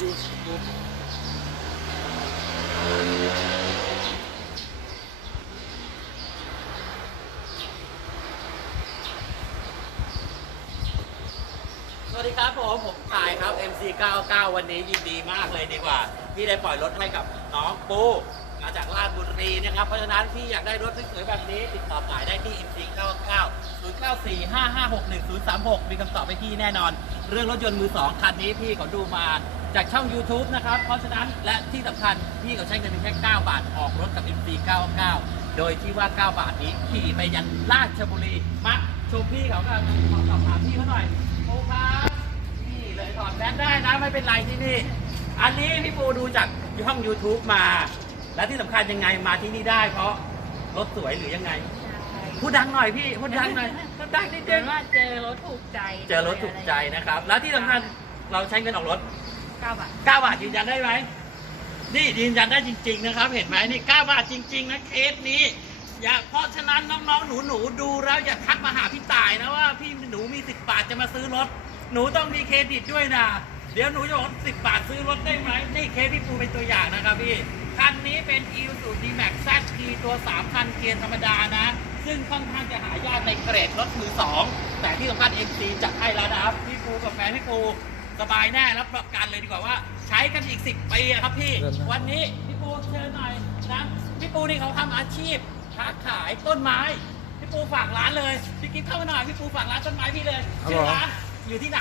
สวัสดีครับผม ผมกายครับ MC99 วันนี้ยินดีมากเลยดีกว่า ที่ได้ปล่อยรถให้กับน้องปูมาจากลาดบุรีนะครับ เพราะฉะนั้นที่อยากได้รถสวยๆแบบนี้ ติดต่อสายได้ที่ MC99 0945561036 มีคำตอบไปที่แน่นอน เรื่องรถยนต์มือสองคันนี้พี่เขาดูมา จากช่อง YouTube นะครับ เพราะฉะนั้นและที่สำคัญพี่เขาใช้เงินเพียงแค่ 9 บาท ออกรถกับ MC99 โดยที่ว่า 9 บาทนี้ขี่ไปยันราชบุรีมาชมพี่เขากันขอสอบถามพี่เขาหน่อยโอ้ครับนี่เลยถอดแมสได้นะไม่เป็นไรที่นี่ อันนี้พี่ปูดูจากช่อง YouTube มา และที่สำคัญยังไงมาที่นี่ได้ เพราะรถสวยหรือยังไง พูดดังหน่อยพี่พูดดังหน่อยพูดดังนิดเจนึองว่าเจอรถถูกใจเจอรถถูกใจนะครับ แล้วที่สำคัญเราใช้เงินออกรถ เก้าบาท 9 บาทยืนยันได้ไหม นี่ยืนยันได้จริง ๆ นะครับ เห็นไหมนี่ 9 บาทจริง ๆ นะเคสนี้ อย่าเพราะฉะนั้นน้องๆ หนูๆ ดูแล้วอย่าทักมาหาพี่ตายนะว่าพี่หนูมี 10 บาทจะมาซื้อรถ หนูต้องมีเครดิตด้วยนะ เดี๋ยวหนูจะบอกสิบาทซื้อรถได้ไหมนี่เคสพี่ปูเป็นตัวอย่างนะครับพี่ คันนี้เป็น i s u z u D-Max Z T ตัว 3 คันเกียร์ธรรมดานะ ซึ่งค่อนข้างจะหายากในเกรดรถมือสองแต่ที่สำคัญ MC จัดให้แล้วนะครับพี่ปูกับแฟนพี่ปู สบายแน่รับประกันเลยดีกว่าว่า ใช้กันอีก 10 ปีอะครับพี่ วันนี้พี่ปูเชิญหน่อยนะพี่ปูนี่เขาทำอาชีพค้าขายต้นไม้พี่ปูฝากร้านเลยพี่กิ๊ฟเข้ามาหน่อยพี่ปูฝากร้านต้นไม้พี่เลยครับชื่อผมร้านอยู่ที่ไหน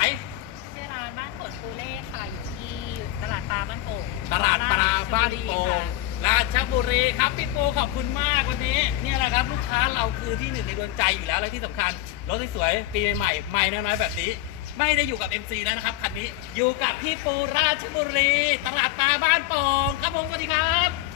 ชื่อร้านบ้านสวนปูเล่ค่ะอยู่ที่ตลาดปลาบ้านโป่งตลาดปลาบ้านโป่งราชบุรีครับพี่ปูขอบคุณมากวันนี้เนี่ยแหละครับลูกค้าเราคือที่หนึ่งในดวงใจอยู่แล้วและที่สำคัญรถสวยๆปีใหม่ๆใหม่น้อยๆแบบนี้ ไม่ได้อยู่กับ MC แล้วนะครับคันนี้อยู่กับพี่ปูราชบุรี ตลาดปลาบ้านโป่งครับผมสวัสดีครับ